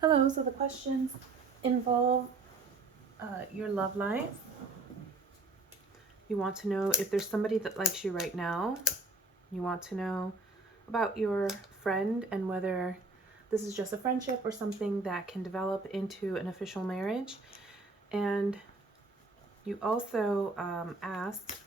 Hello, so the questions involve your love life. You want to know if there's somebody that likes you right now. You want to know about your friend and whether this is just a friendship or something that can develop into an official marriage. And you also asked,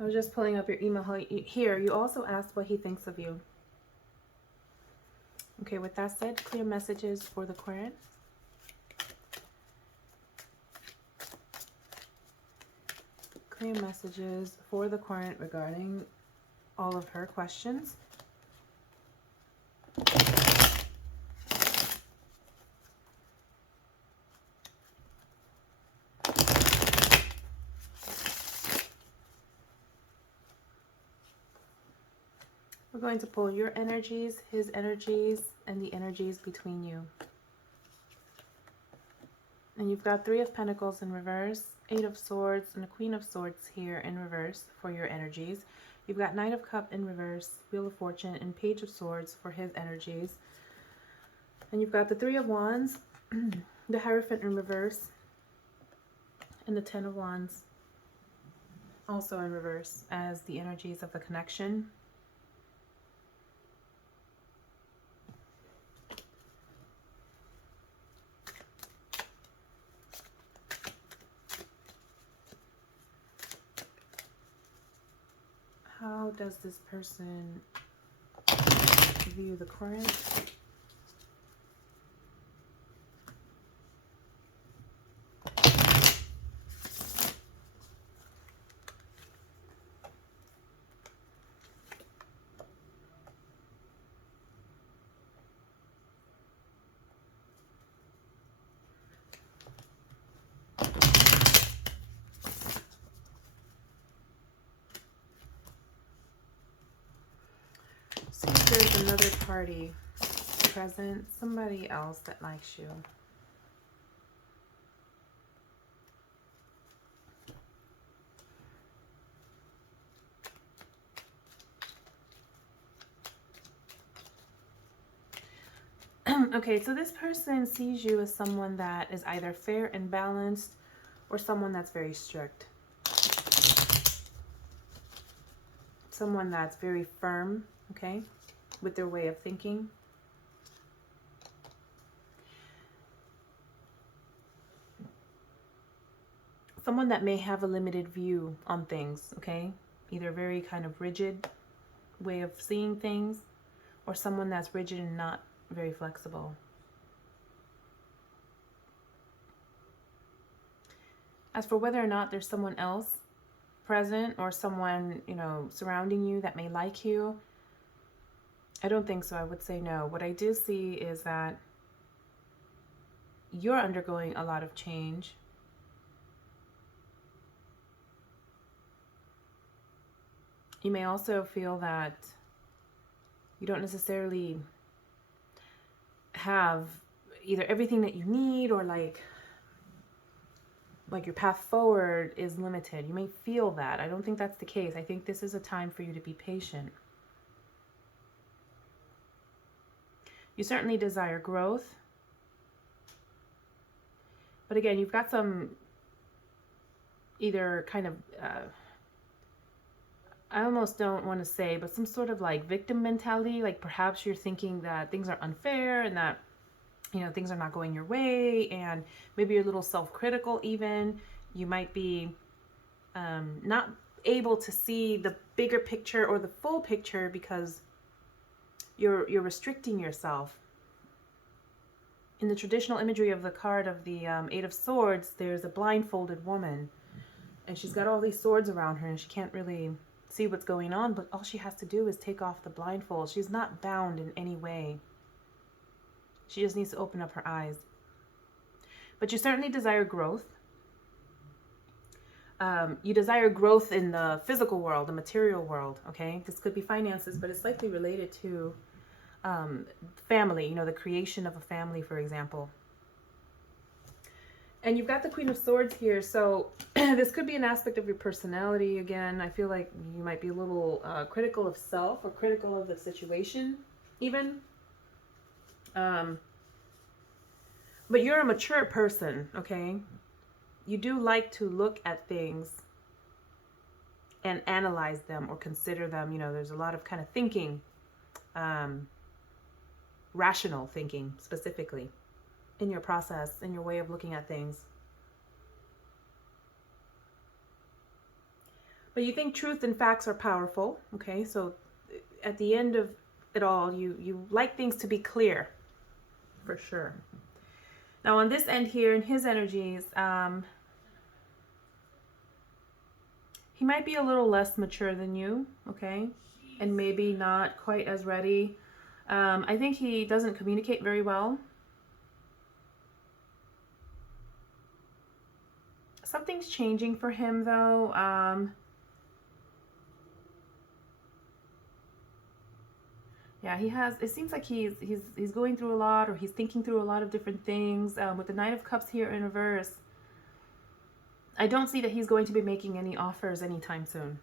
I was just pulling up your email here. You also asked what he thinks of you. Okay, with that said, clear messages for the current. Clear messages for the current regarding all of her questions. We're going to pull your energies, his energies, and the energies between you. And you've got Three of Pentacles in reverse, Eight of Swords, and a Queen of Swords here in reverse for your energies. You've got Knight of Cup in reverse, Wheel of Fortune, and Page of Swords for his energies. And you've got the Three of Wands, the Hierophant in reverse, and the Ten of Wands also in reverse as the energies of the connection. How does this person view the current? See if there's another party present, somebody else that likes you. Okay, so this person sees you as someone that is either fair and balanced or someone that's very strict. Someone that's very firm, okay, with their way of thinking. Someone that may have a limited view on things, okay? Either very kind of rigid way of seeing things or someone that's rigid and not very flexible. As for whether or not there's someone else present or someone, you know, surrounding you that may like you, I don't think so. I would say no. What I do see is that you're undergoing a lot of change. You may also feel that you don't necessarily have either everything that you need or like your path forward is limited. You may feel that. I don't think that's the case. I think this is a time for you to be patient. You certainly desire growth. But again, you've got some either kind of, I almost don't want to say, but some sort of like victim mentality. Like perhaps you're thinking that things are unfair and that, you know, things are not going your way. And maybe you're a little self-critical even. You might be not able to see the bigger picture or the full picture because you're restricting yourself. In the traditional imagery of the card of the Eight of Swords, there's a blindfolded woman and she's got all these swords around her and she can't really see what's going on, but all she has to do is take off the blindfold. She's not bound in any way. She just needs to open up her eyes. But you certainly desire growth. You desire growth in the physical world, the material world, okay? This could be finances, but it's likely related to family, you know, the creation of a family, for example. And you've got the Queen of Swords here, so this could be an aspect of your personality. Again, I feel like you might be a little critical of self or critical of the situation, even. But you're a mature person, okay? You do like to look at things and analyze them or consider them. You know, there's a lot of kind of thinking, rational thinking specifically, in your process, in your way of looking at things. But you think truth and facts are powerful, okay? So at the end of it all, you like things to be clear, for sure. Now on this end here, in his energies, he might be a little less mature than you, okay? And maybe not quite as ready. I think he doesn't communicate very well. Something's changing for him, though. Yeah, he has. It seems like he's going through a lot, or he's thinking through a lot of different things. With the Knight of Cups here in reverse, I don't see that he's going to be making any offers anytime soon.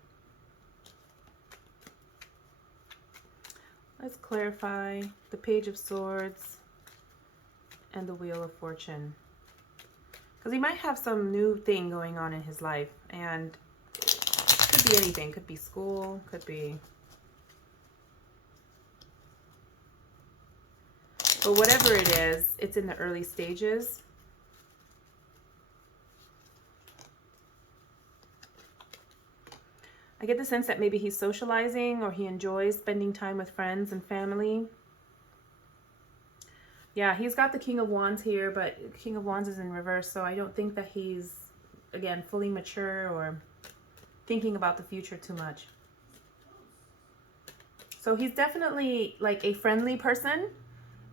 Let's clarify the Page of Swords and the Wheel of Fortune. Because he might have some new thing going on in his life. And it could be anything. Could be school. Could be... But whatever it is, it's in the early stages. I get the sense that maybe he's socializing or he enjoys spending time with friends and family. Yeah, he's got the King of Wands here, but King of Wands is in reverse, so I don't think that he's, again, fully mature or thinking about the future too much. So he's definitely like a friendly person.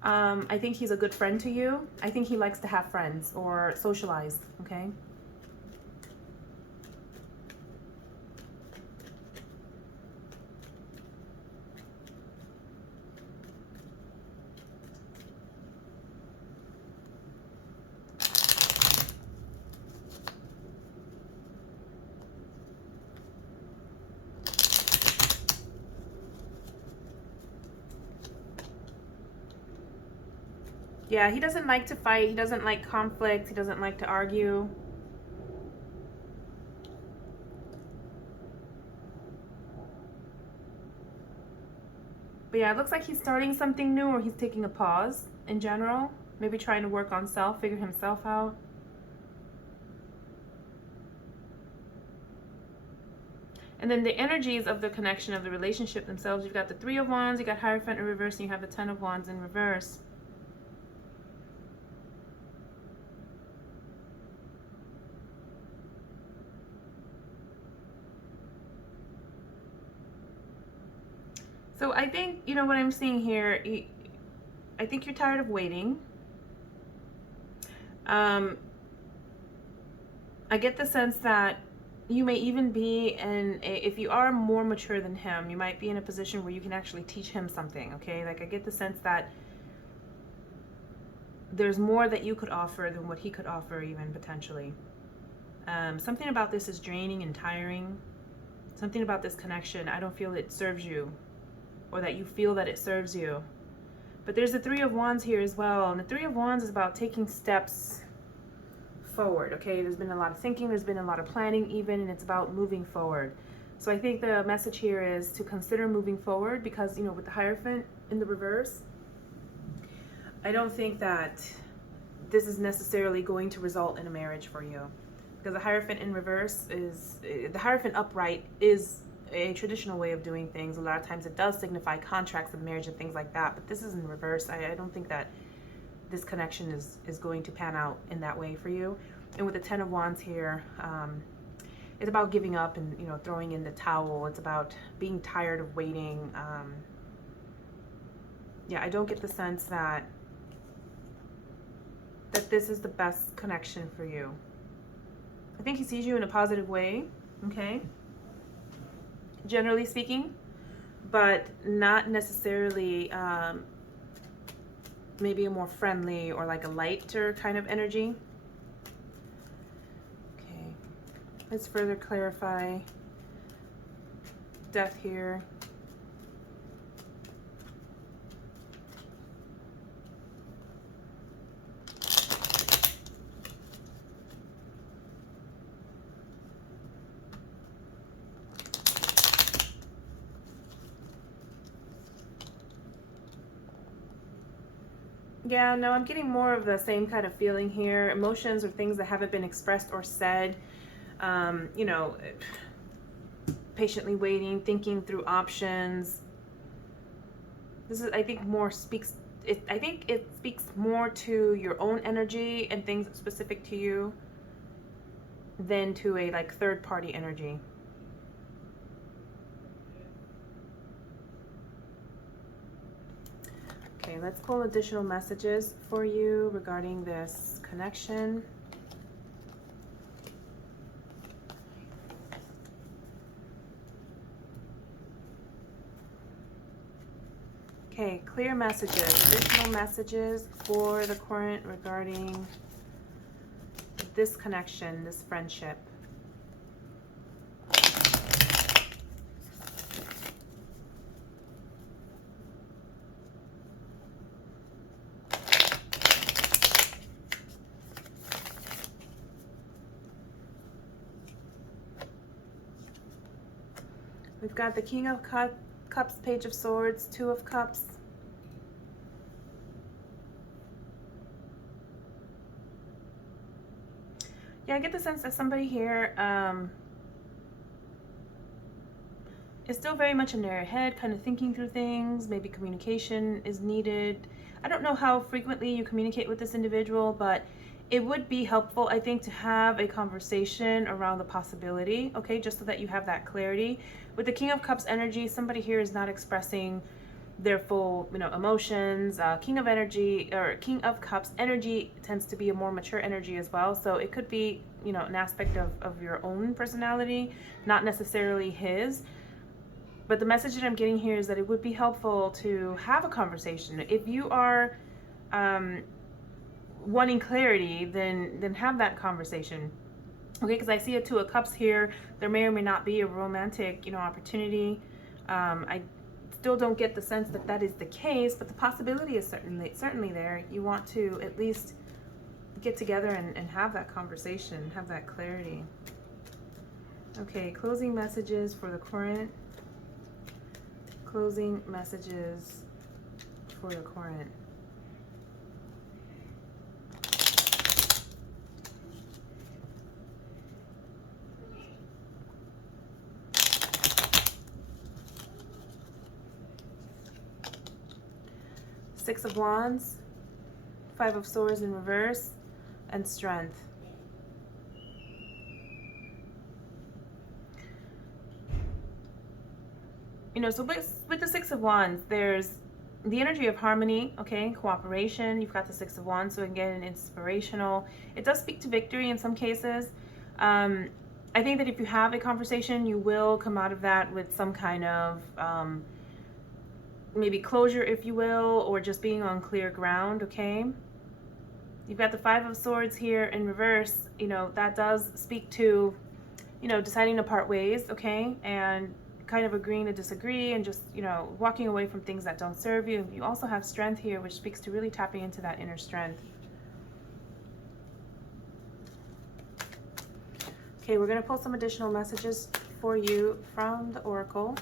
I think he's a good friend to you. I think he likes to have friends or socialize, okay? Yeah, he doesn't like to fight. He doesn't like conflict. He doesn't like to argue. But yeah, it looks like he's starting something new, or he's taking a pause in general. Maybe trying to work on self, figure himself out. And then the energies of the connection of the relationship themselves. You've got the Three of Wands, you got Hierophant in reverse, and you have the Ten of Wands in reverse. So I think, you know, what I'm seeing here, I think you're tired of waiting. I get the sense that you may even be if you are more mature than him, you might be in a position where you can actually teach him something, okay? Like, I get the sense that there's more that you could offer than what he could offer, even potentially. Something about this is draining and tiring. Something about this connection, I don't feel it serves you, or that you feel that it serves you. But there's the Three of Wands here as well, and the Three of Wands is about taking steps forward, okay? There's been a lot of thinking, there's been a lot of planning even, and it's about moving forward. So I think the message here is to consider moving forward, because, you know, with the Hierophant in the reverse, I don't think that this is necessarily going to result in a marriage for you. Because the Hierophant in reverse is, the Hierophant upright is a traditional way of doing things. A lot of times it does signify contracts of marriage and things like that, but this is in reverse. I don't think that this connection is going to pan out in that way for you. And with the Ten of Wands here, it's about giving up and, you know, throwing in the towel. It's about being tired of waiting. Yeah, I don't get the sense that that this is the best connection for you. I think he sees you in a positive way, okay? Generally speaking, but not necessarily maybe a more friendly or like a lighter kind of energy. Okay, let's further clarify Death here. Yeah, no, I'm getting more of the same kind of feeling here. Emotions or things that haven't been expressed or said. You know, patiently waiting, thinking through options. This is, I think, more speaks. I think it speaks more to your own energy and things specific to you than to a like third party energy. Okay, let's pull additional messages for you regarding this connection. Okay, clear messages, additional messages for the current regarding this connection, this friendship. We've got the King of Cups, Page of Swords, Two of Cups. Yeah, I get the sense that somebody here is still very much in their head, kind of thinking through things. Maybe communication is needed. I don't know how frequently you communicate with this individual, but it would be helpful, I think, to have a conversation around the possibility, okay, just so that you have that clarity. With the King of Cups energy, somebody here is not expressing their full, you know, emotions. King of Cups energy tends to be a more mature energy as well, so it could be, you know, an aspect of your own personality, not necessarily his. But the message that I'm getting here is that it would be helpful to have a conversation. If you are wanting clarity, then have that conversation. Okay, because I see a Two of Cups here. There may or may not be a romantic, you know, opportunity. I still don't get the sense that that is the case, but the possibility is certainly there. You want to at least get together and have that conversation, have that clarity. Okay, closing messages for the current. Closing messages for the current. Six of Wands, Five of Swords in reverse, and Strength. You know, so with the Six of Wands, there's the energy of harmony, okay, cooperation. You've got the Six of Wands, so again, inspirational. It does speak to victory in some cases. I think that if you have a conversation, you will come out of that with some kind of maybe closure, if you will, or just being on clear ground, okay? You've got the Five of Swords here in reverse. You know, that does speak to, you know, deciding to part ways, okay? And kind of agreeing to disagree and just, you know, walking away from things that don't serve you. You also have Strength here, which speaks to really tapping into that inner strength. Okay, we're going to pull some additional messages for you from the Oracle.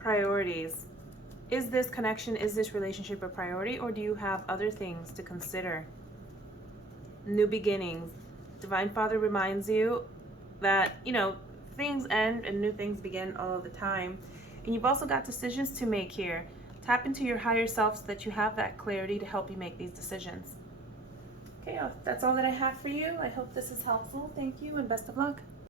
Priorities. Is this connection, is this relationship a priority, or do you have other things to consider? New beginnings. Divine Father reminds you that, you know, things end and new things begin all the time. And you've also got decisions to make here. Tap into your higher self so that you have that clarity to help you make these decisions. Okay, that's all that I have for you. I hope this is helpful. Thank you and best of luck.